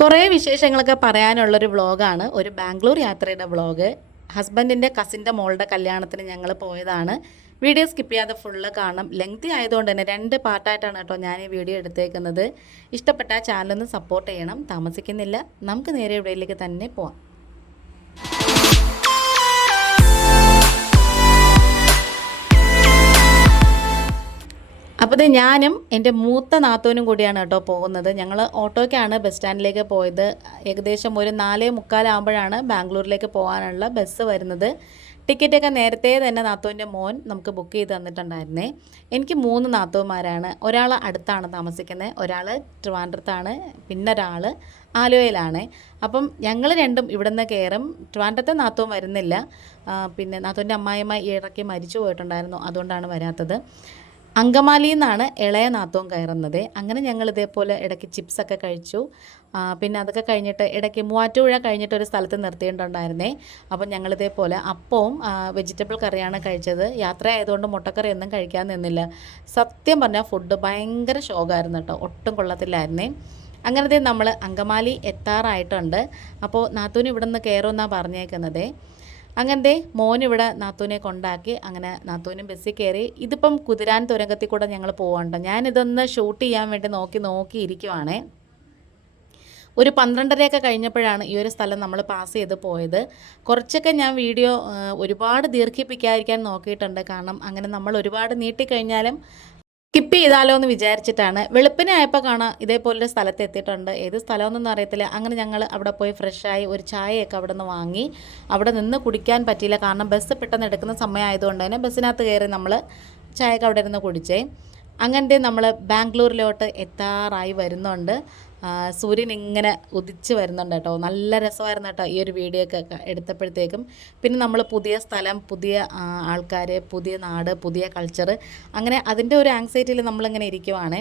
കുറേ വിശേഷങ്ങളൊക്കെ പറയാനുള്ളൊരു വ്ളോഗാണ്. ഒരു ബാംഗ്ലൂർ യാത്രയുടെ വ്ളോഗ്. ഹസ്ബൻഡിൻ്റെ കസിൻ്റെ മോളുടെ കല്യാണത്തിന് ഞങ്ങൾ പോയതാണ്. വീഡിയോ സ്കിപ്പ് ചെയ്യാതെ ഫുള്ള് കാണണം. ലെങ്തി ആയതുകൊണ്ട് തന്നെ 2 പാർട്ടായിട്ടാണ് കേട്ടോ ഞാൻ ഈ വീഡിയോ എടുത്തേക്കുന്നത്. ഇഷ്ടപ്പെട്ട ചാനലൊന്ന് സപ്പോർട്ട് ചെയ്യണം. താമസിക്കുന്നില്ല, നമുക്ക് നേരെ ഇവിടേക്ക് തന്നെ പോവാം. അപ്പോൾ ഞാനും എൻ്റെ മൂത്ത നാത്തൂനും കൂടിയാണ് കേട്ടോ പോകുന്നത്. ഞങ്ങൾ ഓട്ടോയ്ക്കാണ് ബസ് സ്റ്റാൻഡിലേക്ക് പോയത്. ഏകദേശം ഒരു 4:45 ആകുമ്പോഴാണ് ബാംഗ്ലൂരിലേക്ക് പോകാനുള്ള ബസ് വരുന്നത്. ടിക്കറ്റൊക്കെ നേരത്തെ തന്നെ നാത്തൂൻ്റെ മോൻ നമുക്ക് ബുക്ക് ചെയ്ത് തന്നിട്ടുണ്ടായിരുന്നേ. എനിക്ക് 3 നാത്തൂന്മാരാണ്. ഒരാൾ അടുത്താണ് താമസിക്കുന്നത്, ഒരാൾ ട്രിവാൻഡ്രത്താണ്, പിന്നെ ഒരാൾ ആലുവയിലാണ്. അപ്പം ഞങ്ങൾ രണ്ടും ഇവിടെ നിന്ന് കയറും. ട്രിവാൻഡ്രത്തെ നാത്തൂൻ വരുന്നില്ല. പിന്നെ നാത്തൂൻ്റെ അമ്മായിയമ്മ ഈ ഇടയ്ക്ക് മരിച്ചു പോയിട്ടുണ്ടായിരുന്നു, അതുകൊണ്ടാണ് വരാത്തത്. അങ്കമാലിയിൽ നിന്നാണ് ഇളയ നാത്തൂൻ കയറുന്നത്. അങ്ങനെ ഞങ്ങൾ ഇതേപോലെ ഇടയ്ക്ക് ചിപ്സൊക്കെ കഴിച്ചു. പിന്നെ അതൊക്കെ കഴിഞ്ഞിട്ട് ഇടയ്ക്ക് മൂവാറ്റുപുഴ കഴിഞ്ഞിട്ട് ഒരു സ്ഥലത്ത് നിർത്തിയിട്ടുണ്ടായിരുന്നേ. അപ്പം ഞങ്ങളിതേപോലെ അപ്പവും വെജിറ്റബിൾ കറിയാണ് കഴിച്ചത്. യാത്ര ആയതുകൊണ്ട് മുട്ടക്കറി ഒന്നും കഴിക്കാൻ നിന്നില്ല. സത്യം പറഞ്ഞാൽ ഫുഡ് ഭയങ്കര ഷോക്കായിരുന്നു കേട്ടോ, ഒട്ടും കൊള്ളത്തില്ലായിരുന്നേ. അങ്ങനത്തെ നമ്മൾ അങ്കമാലി എത്താറായിട്ടുണ്ട്. അപ്പോൾ നാത്തൂന് ഇവിടെ നിന്ന് കയറുമെന്നാണ് പറഞ്ഞേക്കുന്നത്. അങ്ങനത്തെ മോനിവിടെ നാത്തൂനെ കൊണ്ടാക്കി. അങ്ങനെ നാത്തൂനും ബസ്സിൽ കയറി. ഇതിപ്പം കുതിരാൻ തുരങ്കത്തിൽ കൂടെ ഞങ്ങൾ പോകണ്ട. ഞാനിതൊന്ന് ഷൂട്ട് ചെയ്യാൻ വേണ്ടി നോക്കി ഇരിക്കുവാണേ. ഒരു 12:30 കഴിഞ്ഞപ്പോഴാണ് ഈ ഒരു സ്ഥലം നമ്മൾ പാസ് ചെയ്ത് പോയത്. കുറച്ചൊക്കെ ഞാൻ വീഡിയോ ഒരുപാട് ദീർഘിപ്പിക്കാതിരിക്കാൻ നോക്കിയിട്ടുണ്ട്. കാരണം അങ്ങനെ നമ്മൾ ഒരുപാട് നീട്ടിക്കഴിഞ്ഞാലും സ്കിപ്പ് ചെയ്താലോ എന്ന് വിചാരിച്ചിട്ടാണ്. വെളുപ്പിനെ ആയപ്പോൾ കാണാം ഇതേപോലൊരു സ്ഥലത്ത് എത്തിയിട്ടുണ്ട്. ഏത് സ്ഥലമൊന്നും അറിയത്തില്ല. അങ്ങനെ ഞങ്ങൾ അവിടെ പോയി ഫ്രഷായി ഒരു ചായയൊക്കെ അവിടെ നിന്ന് വാങ്ങി. അവിടെ നിന്ന് കുടിക്കാൻ പറ്റിയില്ല, കാരണം ബസ് പെട്ടെന്ന് എടുക്കുന്ന സമയമായതുകൊണ്ട് തന്നെ ബസ്സിനകത്ത് കയറി നമ്മൾ ചായയൊക്കെ അവിടെ ഇരുന്ന് കുടിച്ചേ. അങ്ങനത്തെ നമ്മൾ ബാംഗ്ലൂരിലോട്ട് എത്താറായി വരുന്നുണ്ട്. സൂര്യൻ ഇങ്ങനെ ഉദിച്ച് വരുന്നുണ്ട് കേട്ടോ. നല്ല രസമായിരുന്നു കേട്ടോ ഈ ഒരു വീഡിയോ ഒക്കെ എടുത്തപ്പോഴത്തേക്കും. പിന്നെ നമ്മൾ പുതിയ സ്ഥലം, പുതിയ ആൾക്കാർ, പുതിയ നാട്, പുതിയ കൾച്ചർ, അങ്ങനെ അതിൻ്റെ ഒരു ആങ്സൈറ്റിയിൽ നമ്മളിങ്ങനെ ഇരിക്കുവാണ്.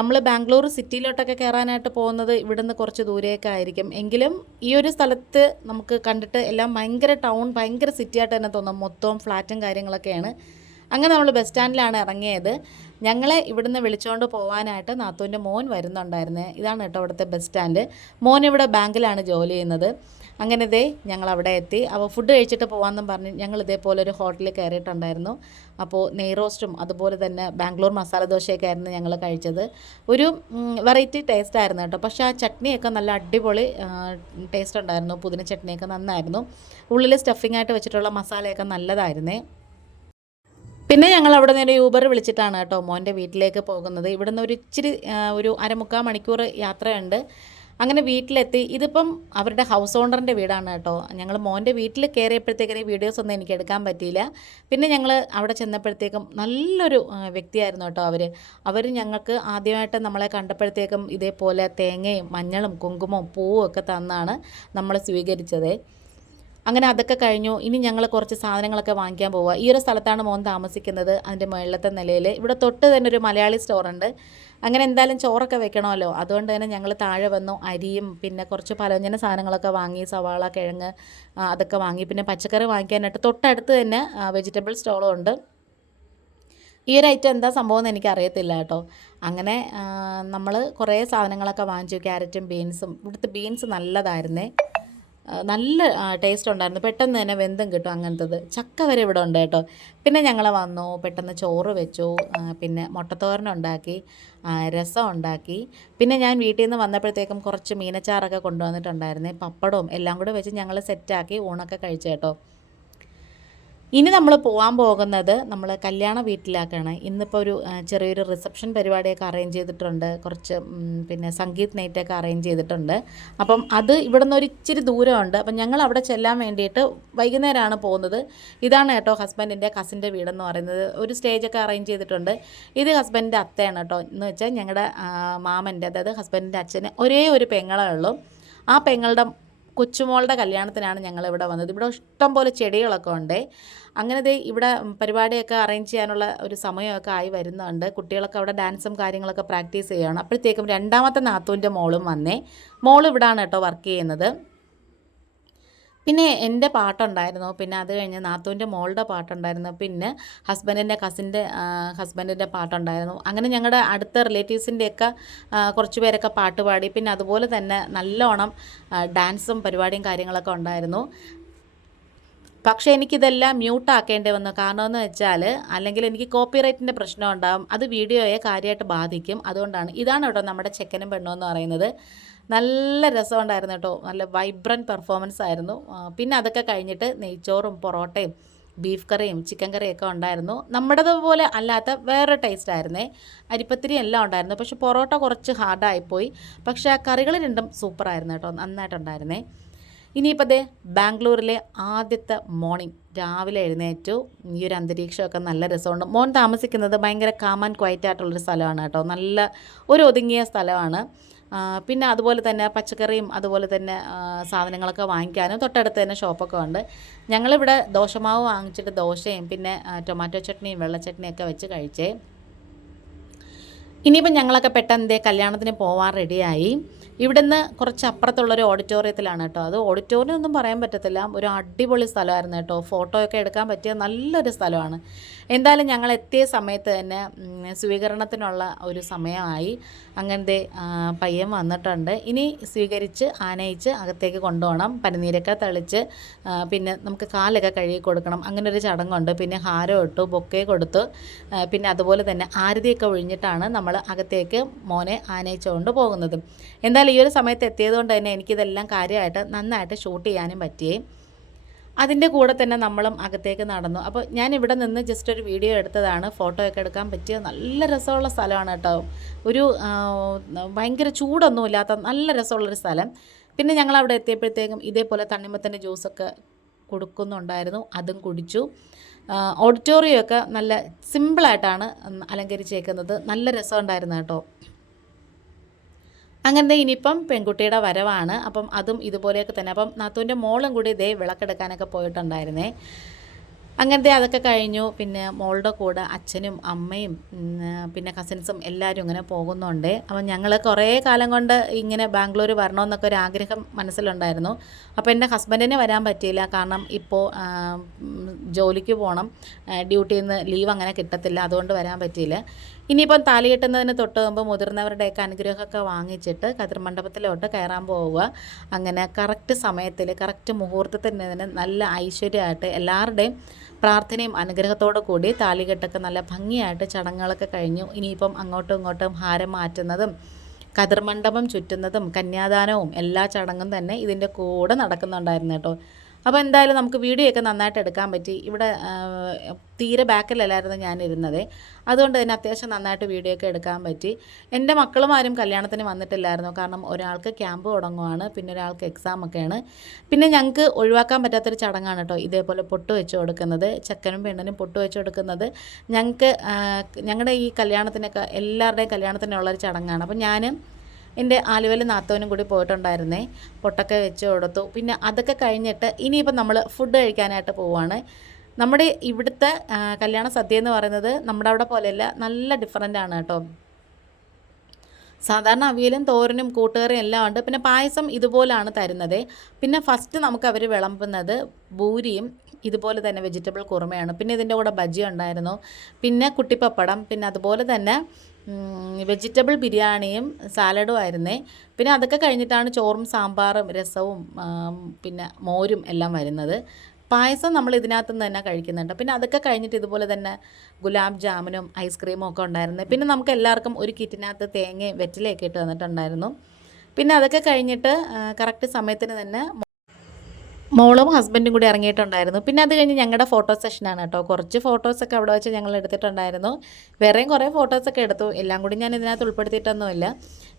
നമ്മൾ ബാംഗ്ലൂർ സിറ്റിയിലോട്ടൊക്കെ കയറാനായിട്ട് പോകുന്നത് ഇവിടുന്ന് കുറച്ച് ദൂരെയൊക്കെ ആയിരിക്കും. എങ്കിലും ഈ ഒരു സ്ഥലത്ത് നമുക്ക് കണ്ടിട്ട് എല്ലാം ഭയങ്കര ടൗൺ, ഭയങ്കര സിറ്റിയായിട്ട് തന്നെ തോന്നും. മൊത്തവും ഫ്ലാറ്റും കാര്യങ്ങളൊക്കെയാണ്. അങ്ങനെ നമ്മൾ ബസ് സ്റ്റാൻഡിലാണ് ഇറങ്ങിയത്. ഞങ്ങളെ ഇവിടുന്ന് വിളിച്ചുകൊണ്ട് പോകാനായിട്ട് നാത്തൂൻ്റെ മോൻ വരുന്നുണ്ടായിരുന്നേ. ഇതാണ് കേട്ടോ അവിടുത്തെ ബസ് സ്റ്റാൻഡ്. മോൻ ഇവിടെ ബാങ്കിലാണ് ജോലി ചെയ്യുന്നത്. അങ്ങനെ ഞങ്ങൾ അവിടെ എത്തി. അപ്പോൾ ഫുഡ് കഴിച്ചിട്ട് പോകാമെന്നും പറഞ്ഞ് ഞങ്ങൾ ഇതേപോലെ ഒരു ഹോട്ടലിൽ കയറിയിട്ടുണ്ടായിരുന്നു. അപ്പോൾ നെയ് റോസ്റ്റും അതുപോലെ തന്നെ ബാംഗ്ലൂർ മസാല ദോശയൊക്കെ ആയിരുന്നു ഞങ്ങൾ കഴിച്ചത്. ഒരു വെറൈറ്റി ടേസ്റ്റ് ആയിരുന്നു കേട്ടോ. പക്ഷേ ആ ചട്നിയൊക്കെ നല്ല അടിപൊളി ടേസ്റ്റ് ഉണ്ടായിരുന്നു. പുതിന ചട്നിയൊക്കെ നന്നായിരുന്നു. ഉള്ളിൽ സ്റ്റഫിംഗ് ആയിട്ട് വെച്ചിട്ടുള്ള മസാലയൊക്കെ നല്ലതായിരുന്നേ. പിന്നെ ഞങ്ങൾ അവിടെ നിന്ന് യൂബർ വിളിച്ചിട്ടാണ് കേട്ടോ മോൻ്റെ വീട്ടിലേക്ക് പോകുന്നത്. ഇവിടെ നിന്ന് ഒരു 1/4 മണിക്കൂർ യാത്രയുണ്ട്. അങ്ങനെ വീട്ടിലെത്തി. ഇതിപ്പം അവരുടെ ഹൗസ് ഓണറിൻ്റെ വീടാണ് കേട്ടോ. ഞങ്ങൾ മോൻ്റെ വീട്ടിൽ കയറിയപ്പോഴത്തേക്കിന് വീഡിയോസ് ഒന്നും എനിക്ക് എടുക്കാൻ പറ്റിയില്ല. പിന്നെ ഞങ്ങൾ അവിടെ ചെന്നപ്പോഴത്തേക്കും നല്ലൊരു വ്യക്തിയായിരുന്നു കേട്ടോ അവർ ഞങ്ങൾക്ക് ആദ്യമായിട്ട് നമ്മളെ കണ്ടപ്പോഴത്തേക്കും ഇതേപോലെ തേങ്ങയും മഞ്ഞളും കുങ്കുമവും പൂവും ഒക്കെ തന്നാണ് നമ്മളെ സ്വീകരിച്ചത്. അങ്ങനെ അതൊക്കെ കഴിഞ്ഞു. ഇനി ഞങ്ങൾ കുറച്ച് സാധനങ്ങളൊക്കെ വാങ്ങിക്കാൻ പോവുക. ഈ ഒരു സ്ഥലത്താണ് മോൻ താമസിക്കുന്നത്, അതിൻ്റെ മുകളിലത്തെ നിലയിൽ. ഇവിടെ തൊട്ട് തന്നെ ഒരു മലയാളി സ്റ്റോറുണ്ട്. അങ്ങനെ എന്തായാലും ചോറൊക്കെ വെക്കണമല്ലോ, അതുകൊണ്ട് തന്നെ ഞങ്ങൾ താഴെ വന്നു. അരിയും പിന്നെ കുറച്ച് പലവ്യഞ്ജന സാധനങ്ങളൊക്കെ വാങ്ങി. സവാള, കിഴങ്ങ് അതൊക്കെ വാങ്ങി. പിന്നെ പച്ചക്കറി വാങ്ങിക്കാനായിട്ട് തൊട്ടടുത്ത് തന്നെ വെജിറ്റബിൾ സ്റ്റോളും ഉണ്ട്. ഈ ഒരു ഐറ്റം എന്താ സംഭവം എന്ന് എനിക്കറിയത്തില്ല കേട്ടോ. അങ്ങനെ നമ്മൾ കുറേ സാധനങ്ങളൊക്കെ വാങ്ങിച്ചു. ക്യാരറ്റും ബീൻസും. ഇവിടുത്തെ ബീൻസ് നല്ലതായിരുന്നേ, നല്ല ടേസ്റ്റ് ഉണ്ടായിരുന്നു. പെട്ടെന്ന് തന്നെ വെന്തും കിട്ടും അങ്ങനത്തത്. ചക്ക വരെ ഇവിടെ ഉണ്ട് കേട്ടോ. പിന്നെ ഞങ്ങൾ വന്നു, പെട്ടെന്ന് ചോറ് വെച്ചു, പിന്നെ മുട്ടത്തോരനുണ്ടാക്കി, രസം ഉണ്ടാക്കി. പിന്നെ ഞാൻ വീട്ടിൽ നിന്ന് വന്നപ്പോഴത്തേക്കും കുറച്ച് മീനച്ചാറൊക്കെ കൊണ്ടുവന്നിട്ടുണ്ടായിരുന്നേ. പപ്പടവും എല്ലാം കൂടെ വെച്ച് ഞങ്ങൾ സെറ്റാക്കി ഊണൊക്കെ കഴിച്ചു കേട്ടോ. ഇനി നമ്മൾ പോകാൻ പോകുന്നത് നമ്മൾ കല്യാണ വീട്ടിലാക്കാണ്. ഇന്നിപ്പോൾ ഒരു ചെറിയൊരു റിസപ്ഷൻ പരിപാടിയൊക്കെ അറേഞ്ച് ചെയ്തിട്ടുണ്ട്. കുറച്ച് പിന്നെ സംഗീത് നൈറ്റൊക്കെ അറേഞ്ച് ചെയ്തിട്ടുണ്ട്. അപ്പം അത് ഇവിടെ നിന്ന് ഒരു ഇച്ചിരി ദൂരമുണ്ട്. അപ്പം ഞങ്ങൾ അവിടെ ചെല്ലാൻ വേണ്ടിയിട്ട് വൈകുന്നേരമാണ് പോകുന്നത്. ഇതാണ് കേട്ടോ ഹസ്ബൻഡിൻ്റെ കസിൻ്റെ വീടെന്ന് പറയുന്നത്. ഒരു സ്റ്റേജൊക്കെ അറേഞ്ച് ചെയ്തിട്ടുണ്ട്. ഇത് ഹസ്ബൻഡിൻ്റെ അത്തയാണ് കേട്ടോ. എന്ന് വെച്ചാൽ ഞങ്ങളുടെ മാമൻ്റെ, അതായത് ഹസ്ബൻഡിൻ്റെ അച്ഛന് ഒരേ ഒരു പെങ്ങളേ ഉള്ളൂ. ആ പെങ്ങളുടെ കൊച്ചുമോളുടെ കല്യാണത്തിനാണ് ഞങ്ങളിവിടെ വന്നത്. ഇവിടെ ഇഷ്ടം പോലെ ചെടികളൊക്കെ ഉണ്ട്. അങ്ങനെ ഇവിടെ പരിപാടിയൊക്കെ അറേഞ്ച് ചെയ്യാനുള്ള ഒരു സമയമൊക്കെ ആയി വരുന്നുണ്ട്. കുട്ടികളൊക്കെ അവിടെ ഡാൻസും കാര്യങ്ങളൊക്കെ പ്രാക്ടീസ് ചെയ്യുകയാണ്. അപ്പോഴത്തേക്കും രണ്ടാമത്തെ നാത്തൂൻ്റെ മോളും വന്നേ. മോൾ ഇവിടാണ് കേട്ടോ വർക്ക് ചെയ്യുന്നത്. പിന്നെ എൻ്റെ പാട്ടുണ്ടായിരുന്നു. പിന്നെ അത് കഴിഞ്ഞ് നാത്തൂൻ്റെ മോളുടെ പാട്ടുണ്ടായിരുന്നു. പിന്നെ ഹസ്ബൻഡിൻ്റെ കസിൻ്റെ ഹസ്ബൻഡിൻ്റെ പാട്ടുണ്ടായിരുന്നു. അങ്ങനെ ഞങ്ങളുടെ അടുത്ത റിലേറ്റീവ്സിൻ്റെയൊക്കെ കുറച്ച് പേരൊക്കെ പാട്ട് പാടി. പിന്നെ അതുപോലെ തന്നെ നല്ലോണം ഡാൻസും പരിപാടിയും കാര്യങ്ങളൊക്കെ ഉണ്ടായിരുന്നു. പക്ഷേ എനിക്കിതെല്ലാം മ്യൂട്ടാക്കേണ്ടി വന്നു. കാരണമെന്ന് വെച്ചാൽ അല്ലെങ്കിൽ എനിക്ക് കോപ്പിറൈറ്റിൻ്റെ പ്രശ്നം ഉണ്ടാകും. അത് വീഡിയോയെ കാര്യമായിട്ട് ബാധിക്കും. അതുകൊണ്ടാണ്. ഇതാണ് കേട്ടോ നമ്മുടെ ചെക്കനും പെണ്ണും എന്ന് പറയുന്നത്. നല്ല രസമുണ്ടായിരുന്നു കേട്ടോ. നല്ല വൈബ്രൻറ്റ് പെർഫോമൻസ് ആയിരുന്നു. പിന്നെ അതൊക്കെ കഴിഞ്ഞിട്ട് നെയ്ച്ചോറും പൊറോട്ടയും ബീഫ് കറിയും ചിക്കൻ കറിയൊക്കെ ഉണ്ടായിരുന്നു. നമ്മുടേതുപോലെ അല്ലാത്ത വേറൊരു ടേസ്റ്റ് ആയിരുന്നേ. അരിപ്പത്തിരി എല്ലാം ഉണ്ടായിരുന്നു. പക്ഷേ പൊറോട്ട കുറച്ച് ഹാർഡായിപ്പോയി. പക്ഷേ ആ കറികൾ രണ്ടും സൂപ്പറായിരുന്നു കേട്ടോ. നന്നായിട്ടുണ്ടായിരുന്നേ. ഇനിയിപ്പോൾ ദേ ബാംഗ്ലൂരിലെ ആദ്യത്തെ മോർണിംഗ് രാവിലെ എഴുന്നേറ്റു. ഈ ഒരു അന്തരീക്ഷമൊക്കെ നല്ല രസമുണ്ട്. മോൻ താമസിക്കുന്നത് ഭയങ്കര കാം ആൻഡ് ക്വയറ്റ് ആയിട്ടുള്ളൊരു സ്ഥലമാണ് കേട്ടോ. നല്ല ഒരു ഒതുങ്ങിയ സ്ഥലമാണ്. പിന്നെ അതുപോലെ തന്നെ പച്ചക്കറിയും അതുപോലെ തന്നെ സാധനങ്ങളൊക്കെ വാങ്ങിക്കാനും തൊട്ടടുത്ത് തന്നെ ഷോപ്പൊക്കെ ഉണ്ട്. ഞങ്ങളിവിടെ ദോശമാവ് വാങ്ങിച്ചിട്ട് ദോശയും പിന്നെ ടൊമാറ്റോ ചട്നിയും വെള്ള ചട്നിയൊക്കെ വെച്ച് കഴിച്ചേ. ഇനിയിപ്പം ഞങ്ങളൊക്കെ പെട്ടെന്ന് കല്യാണത്തിന് പോവാൻ റെഡിയായി. ഇവിടുന്ന് കുറച്ച് അപ്പുറത്തുള്ളൊരു ഓഡിറ്റോറിയത്തിലാണ് കേട്ടോ. അത് ഓഡിറ്റോറിയം ഒന്നും പറയാൻ പറ്റത്തില്ല. ഒരു അടിപൊളി സ്ഥലമായിരുന്നു കേട്ടോ. ഫോട്ടോയൊക്കെ എടുക്കാൻ പറ്റിയ നല്ലൊരു സ്ഥലമാണ്. എന്തായാലും ഞങ്ങൾ എത്തിയ സമയത്ത് തന്നെ സ്വീകരണത്തിനുള്ള ഒരു സമയമായി. അങ്ങനത്തെ പയ്യൻ വന്നിട്ടുണ്ട്. ഇനി സ്വീകരിച്ച് ആനയിച്ച് അകത്തേക്ക് കൊണ്ടുപോകണം. പനിനീരൊക്കെ തളിച്ച് പിന്നെ നമുക്ക് കാലൊക്കെ കഴുകി കൊടുക്കണം. അങ്ങനെ ഒരു ചടങ്ങുണ്ട്. പിന്നെ ഹാരം ഇട്ടു, ബൊക്കെ കൊടുത്തു. പിന്നെ അതുപോലെ തന്നെ ആരതിയൊക്കെ ഒഴിഞ്ഞിട്ടാണ് നമ്മൾ അകത്തേക്ക് മോനെ ആനയിച്ചുകൊണ്ട് പോകുന്നത്. എന്തായാലും ഈ ഒരു സമയത്ത് എത്തിയതുകൊണ്ട് തന്നെ എനിക്കിതെല്ലാം കാര്യമായിട്ട് നന്നായിട്ട് ഷൂട്ട് ചെയ്യാനും പറ്റിയേ. അതിൻ്റെ കൂടെ തന്നെ നമ്മളും അകത്തേക്ക് നടന്നു. അപ്പോൾ ഞാൻ ഇവിടെ നിന്ന് ജസ്റ്റ് ഒരു വീഡിയോ എടുത്തതാണ്. ഫോട്ടോയൊക്കെ എടുക്കാൻ പറ്റിയ നല്ല രസമുള്ള സ്ഥലമാണ് കേട്ടോ. ഒരു ഭയങ്കര ചൂടൊന്നുമില്ലാത്ത നല്ല രസമുള്ളൊരു സ്ഥലം. പിന്നെ ഞങ്ങൾ അവിടെ എത്തിയപ്പോഴത്തേക്കും ഇതേപോലെ തണ്ണിമത്തൻ്റെ ജ്യൂസൊക്കെ കൊടുക്കുന്നുണ്ടായിരുന്നു. അതും കുടിച്ചു. ഓഡിറ്റോറിയമൊക്കെ നല്ല സിമ്പിളായിട്ടാണ് അലങ്കരിച്ചേക്കുന്നത്. നല്ല രസമുണ്ടായിരുന്നു കേട്ടോ. അങ്ങനത്തെ ഇനിയിപ്പം പെൺകുട്ടിയുടെ വരവാണ്. അപ്പം അതും ഇതുപോലെയൊക്കെ തന്നെ. അപ്പം നാത്തൂൻ്റെ മോളും കൂടി ഇതേ വിളക്കെടുക്കാനൊക്കെ പോയിട്ടുണ്ടായിരുന്നേ. അങ്ങനത്തെ അതൊക്കെ കഴിഞ്ഞു. പിന്നെ മോളുടെ കൂടെ അച്ഛനും അമ്മയും പിന്നെ കസിൻസും എല്ലാവരും ഇങ്ങനെ പോകുന്നുണ്ട്. അപ്പം ഞങ്ങൾ കുറേ കാലം കൊണ്ട് ഇങ്ങനെ ബാംഗ്ലൂർ വരണമെന്നൊക്കെ ഒരു ആഗ്രഹം മനസ്സിലുണ്ടായിരുന്നു. അപ്പോൾ എൻ്റെ ഹസ്ബൻഡിന് വരാൻ പറ്റിയില്ല. കാരണം ഇപ്പോൾ ജോലിക്ക് പോകണം. ഡ്യൂട്ടിയിൽ നിന്ന് ലീവ് അങ്ങനെ കിട്ടത്തില്ല. അതുകൊണ്ട് വരാൻ പറ്റിയില്ല. ഇനിയിപ്പം താലി കെട്ടുന്നതിന് തൊട്ട് മുമ്പ് മുതിർന്നവരുടെയൊക്കെ അനുഗ്രഹമൊക്കെ വാങ്ങിച്ചിട്ട് കതിർമണ്ഡപത്തിലോട്ട് കയറാൻ പോവുക. അങ്ങനെ കറക്റ്റ് സമയത്തിൽ കറക്റ്റ് മുഹൂർത്തത്തിന് നല്ല ഐശ്വര്യമായിട്ട് എല്ലാവരുടെയും പ്രാർത്ഥനയും അനുഗ്രഹത്തോടു കൂടി താലികെട്ടൊക്കെ നല്ല ഭംഗിയായിട്ട് ചടങ്ങുകളൊക്കെ കഴിഞ്ഞു. ഇനിയിപ്പം അങ്ങോട്ടും ഇങ്ങോട്ടും ഹാരം മാറ്റുന്നതും കതിർമണ്ഡപം ചുറ്റുന്നതും കന്യാദാനവും എല്ലാ ചടങ്ങും തന്നെ ഇതിൻ്റെ കൂടെ നടക്കുന്നുണ്ടായിരുന്നു കേട്ടോ. അപ്പോൾ എന്തായാലും നമുക്ക് വീഡിയോ ഒക്കെ നന്നായിട്ട് എടുക്കാൻ പറ്റി. ഇവിടെ തീരെ ബാക്കിലല്ലായിരുന്നു ഞാനിരുന്നത്. അതുകൊണ്ട് തന്നെ അത്യാവശ്യം നന്നായിട്ട് വീഡിയോ ഒക്കെ എടുക്കാൻ പറ്റി. എൻ്റെ മക്കളുമാരും കല്യാണത്തിന് വന്നിട്ടില്ലായിരുന്നു. കാരണം ഒരാൾക്ക് ക്യാമ്പ് തുടങ്ങുവാണ്, പിന്നെ ഒരാൾക്ക് എക്സാമൊക്കെയാണ്. പിന്നെ ഞങ്ങൾക്ക് ഒഴിവാക്കാൻ പറ്റാത്തൊരു ചടങ്ങാണ് കേട്ടോ ഇതേപോലെ പൊട്ട് വെച്ച് കൊടുക്കുന്നത്. ചെക്കനും പെണ്ണിനും പൊട്ട് വെച്ച് കൊടുക്കുന്നത് ഞങ്ങൾക്ക് ഞങ്ങളുടെ ഈ കല്യാണത്തിനൊക്കെ എല്ലാവരുടെയും കല്യാണത്തിനുള്ളൊരു ചടങ്ങാണ്. അപ്പോൾ ഞാൻ എൻ്റെ ആലുവയിൽ നാത്തവനും കൂടി പോയിട്ടുണ്ടായിരുന്നേ. പൊട്ടൊക്കെ വെച്ച് കൊടുത്തു. പിന്നെ അതൊക്കെ കഴിഞ്ഞിട്ട് ഇനിയിപ്പം നമ്മൾ ഫുഡ് കഴിക്കാനായിട്ട് പോവുകയാണ്. നമ്മുടെ ഇവിടുത്തെ കല്യാണ സദ്യ എന്ന് പറയുന്നത് നമ്മുടെ അവിടെ പോലെയല്ല, നല്ല ഡിഫറൻ്റ് ആണ് കേട്ടോ. സാധാരണ അവിയലും തോരനും കൂട്ടുകറിയും എല്ലാം ഉണ്ട്. പിന്നെ പായസം ഇതുപോലാണ് തരുന്നത്. പിന്നെ ഫസ്റ്റ് നമുക്ക് അവർ വിളമ്പുന്നത് ബൂരിയും ഇതുപോലെ തന്നെ വെജിറ്റബിൾ കുറുമയാണ്. പിന്നെ ഇതിൻ്റെ കൂടെ ബജി ഉണ്ടായിരുന്നു, പിന്നെ കുട്ടിപ്പപ്പടം, പിന്നെ അതുപോലെ തന്നെ വെജിറ്റബിൾ ബിരിയാണിയും സാലഡും ആയിരുന്നേ. പിന്നെ അതൊക്കെ കഴിഞ്ഞിട്ടാണ് ചോറും സാമ്പാറും രസവും പിന്നെ മോരും എല്ലാം വരുന്നത്. പായസം നമ്മൾ ഇതിനകത്ത് നിന്ന് തന്നെ കഴിക്കുന്നുണ്ട്. പിന്നെ അതൊക്കെ കഴിഞ്ഞിട്ട് ഇതുപോലെ തന്നെ ഗുലാബ് ജാമുനും ഐസ്ക്രീമും ഒക്കെ ഉണ്ടായിരുന്നു. പിന്നെ നമുക്ക് എല്ലാവർക്കും ഒരു കിറ്റിനകത്ത് തേങ്ങയും വെറ്റിലയൊക്കെ ഇട്ട് തന്നിട്ടുണ്ടായിരുന്നു. പിന്നെ അതൊക്കെ കഴിഞ്ഞിട്ട് കറക്റ്റ് സമയത്തിന് തന്നെ മോളും ഹസ്ബൻഡും കൂടി ഇറങ്ങിയിട്ടുണ്ടായിരുന്നു. പിന്നെ അത് കഴിഞ്ഞ് ഞങ്ങളുടെ ഫോട്ടോ സെഷനാണ് കേട്ടോ. കുറച്ച് ഫോട്ടോസൊക്കെ അവിടെ വെച്ച് ഞങ്ങൾ എടുത്തിട്ടുണ്ടായിരുന്നു. വേറെയും കുറേ ഫോട്ടോസൊക്കെ എടുത്തു. എല്ലാം കൂടി ഞാൻ ഇതിനകത്ത് ഉൾപ്പെടുത്തിയിട്ടൊന്നുമില്ല.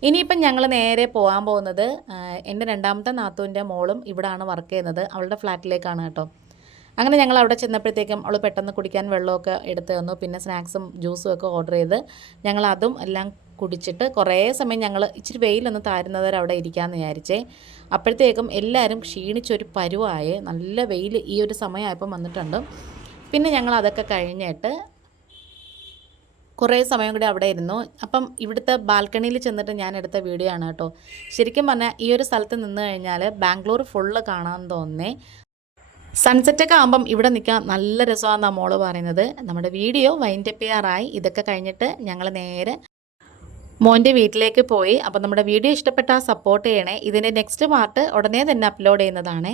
ഇനിയിപ്പം ഞങ്ങൾ നേരെ പോകാൻ പോകുന്നത് എൻ്റെ രണ്ടാമത്തെ നാത്തൂൻ്റെ മോളും ഇവിടെയാണ് വർക്ക് ചെയ്യുന്നത്. അവളുടെ ഫ്ലാറ്റിലേക്കാണ് കേട്ടോ. അങ്ങനെ ഞങ്ങൾ അവിടെ ചെന്നപ്പോഴത്തേക്കും അവൾ പെട്ടെന്ന് കുടിക്കാൻ വെള്ളമൊക്കെ എടുത്ത് തന്നു. പിന്നെ സ്നാക്സും ജ്യൂസും ഒക്കെ ഓർഡർ ചെയ്ത് ഞങ്ങൾ അതും എല്ലാം കുടിച്ചിട്ട് കുറേ സമയം ഞങ്ങൾ ഇച്ചിരി വെയിലൊന്ന് താരുന്നവരെ അവിടെ ഇരിക്കാമെന്ന് വിചാരിച്ചേ. അപ്പോഴത്തേക്കും എല്ലാവരും ക്ഷീണിച്ചൊരു പരുവായേ. നല്ല വെയിൽ ഈ ഒരു സമയമായപ്പം വന്നിട്ടുണ്ട്. പിന്നെ ഞങ്ങൾ അതൊക്കെ കഴിഞ്ഞിട്ട് കുറേ സമയം കൂടി അവിടെ ഇരുന്നു. അപ്പം ഇവിടുത്തെ ബാൽക്കണിയിൽ ചെന്നിട്ട് ഞാൻ എടുത്ത വീഡിയോ ആണ് കേട്ടോ. ശരിക്കും പറഞ്ഞാൽ ഈ ഒരു സ്ഥലത്ത് നിന്ന് കഴിഞ്ഞാൽ ബാംഗ്ലൂർ ഫുള്ള് കാണാൻ തോന്നേ. സൺസെറ്റൊക്കെ ആകുമ്പം ഇവിടെ നിൽക്കാൻ നല്ല രസമാണെന്നാണ് മോള് പറയുന്നത്. നമ്മുടെ വീഡിയോ വൈൻഡപ്പ് ചെയ്യാറായി. ഇതൊക്കെ കഴിഞ്ഞിട്ട് ഞങ്ങൾ നേരെ മോൻ്റെ വീട്ടിലേക്ക് പോയി. അപ്പം നമ്മുടെ വീഡിയോ ഇഷ്ടപ്പെട്ടാൽ സപ്പോർട്ട് ചെയ്യണേ. ഇതിൻ്റെ നെക്സ്റ്റ് പാർട്ട് ഉടനെ തന്നെ അപ്ലോഡ് ചെയ്യുന്നതാണ്.